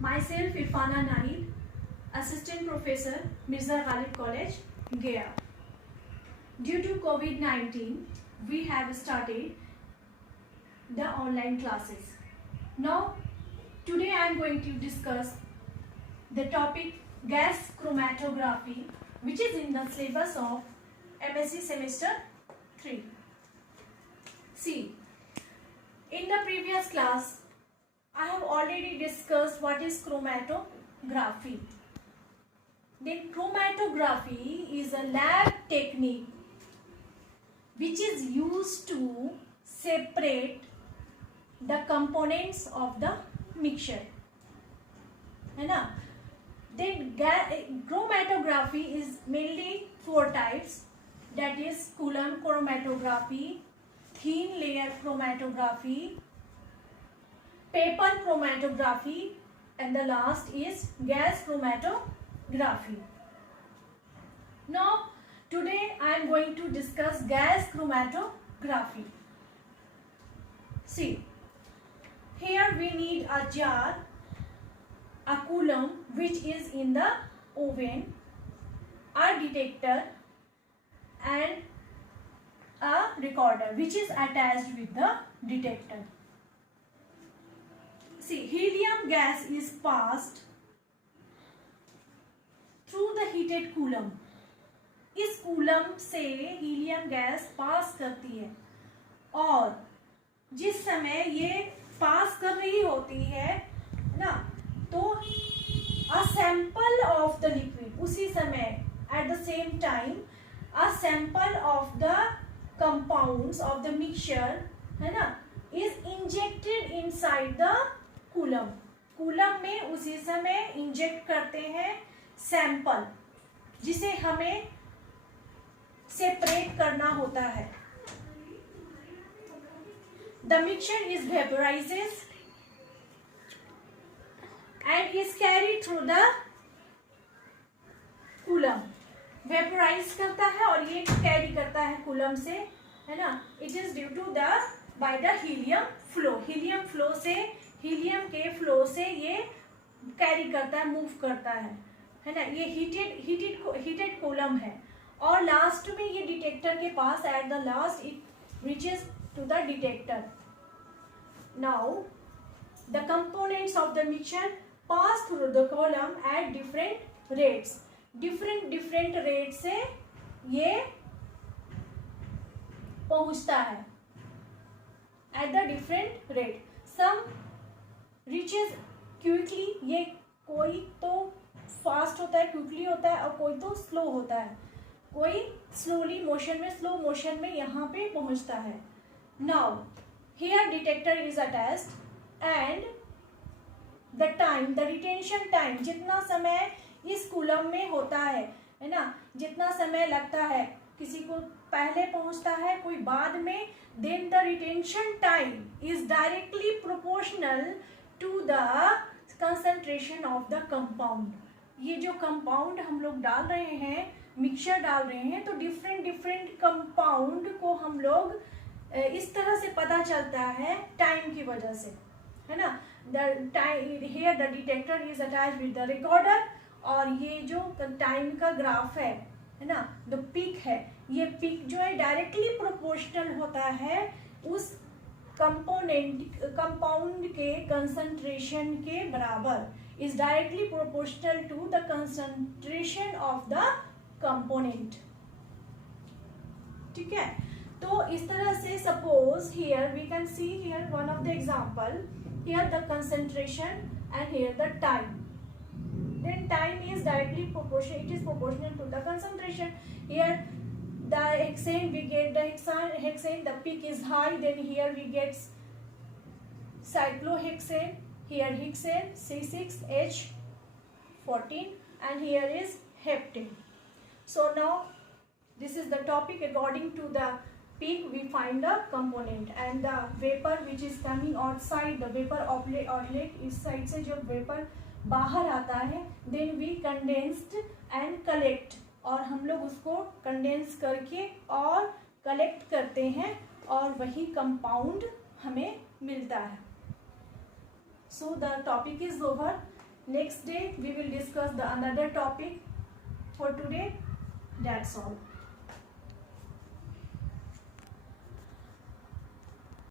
Myself Irfana Nahid, Assistant Professor, Mirza Ghalib College, Gaya. Due to COVID-19, we have started the online classes. Now, today I am going to discuss the topic gas chromatography, which is in the syllabus of MSc Semester 3. See, in the previous class, I have already discussed what is chromatography. Then chromatography is a lab technique which is used to separate the components of the mixture. है ना? Then chromatography is mainly 4 types, that is Coulomb chromatography, thin layer chromatography, paper chromatography, and the last is gas chromatography. Now today I am going to discuss gas chromatography. See, here we need a jar, a Coulomb which is in the oven, a detector and a recorder which is attached with the detector. See, helium gas is passed through the heated Coulomb. इस Coulomb से helium gas pass करती है और जिस समय ये पास कर रही होती है ना, तो a sample of the liquid, उसी समय at the same time a sample of the compounds of the mixture, है ना, is injected inside the Coulomb. Coulomb में उसी समय इंजेक्ट करते हैं सैंपल, जिसे हमें सेपरेट करना होता है. The mixture is vaporizes and is carried through the Coulomb. Vaporise करता है और ये कैरी करता है कूलम से, है ना. It is due to the by the helium flow. Helium flow से, हीलियम के फ्लो से ये कैरी करता है, मूव करता है ना. ये हीटेड कूलम है और लास्ट में ये डिटेक्टर के पास, at the last it reaches to the detector. Now the components of the mixture pass through the column at different rates. Different rate से ये पहुंचता है at the different rate. Some reaches quickly, ये कोई तो fast होता है, quickly होता है, और कोई तो स्लो होता है. कोई स्लोली मोशन में, स्लो मोशन में यहाँ पे पहुंचता है. Now here detector is attached and the time, the retention time, जितना समय इस कूलम में होता है ना, जितना समय लगता है, किसी को पहले पहुंचता है, कोई बाद में, then the retention time is directly proportional to the concentration of the compound. ये जो कंपाउंड हम लोग डाल रहे हैं, मिक्सचर डाल रहे हैं, तो डिफरेंट कंपाउंड को हम लोग इस तरह से पता चलता है टाइम की वजह से, है ना. The time, here the detector is attached with the recorder, और ये जो टाइम का ग्राफ है ना, द पिक है, ये पिक जो है डायरेक्टली प्रोपोर्शनल होता है उस कंपाउंड के कंसंट्रेशन के बराबर, is directly proportional to the concentration of the component. ठीक है. तो इस तरह से suppose here we can see here one of the example, here the concentration and here the time. Then time is directly proportional, it is proportional to the concentration. Here the hexane, we get the hexane, the peak is high, then here we get cyclohexane, here hexane C6H14, and here is heptane. So now this is the topic. According to the peak we find the component, and the vapor which is coming outside, the vapor outlet इस side से जो vapor बाहर आता है, then we condensed and collect, और हम लोग उसको कंडेंस करके और कलेक्ट करते हैं और वही कंपाउंड हमें मिलता है. So the topic is over. Next day we will discuss the another topic. For today, that's all.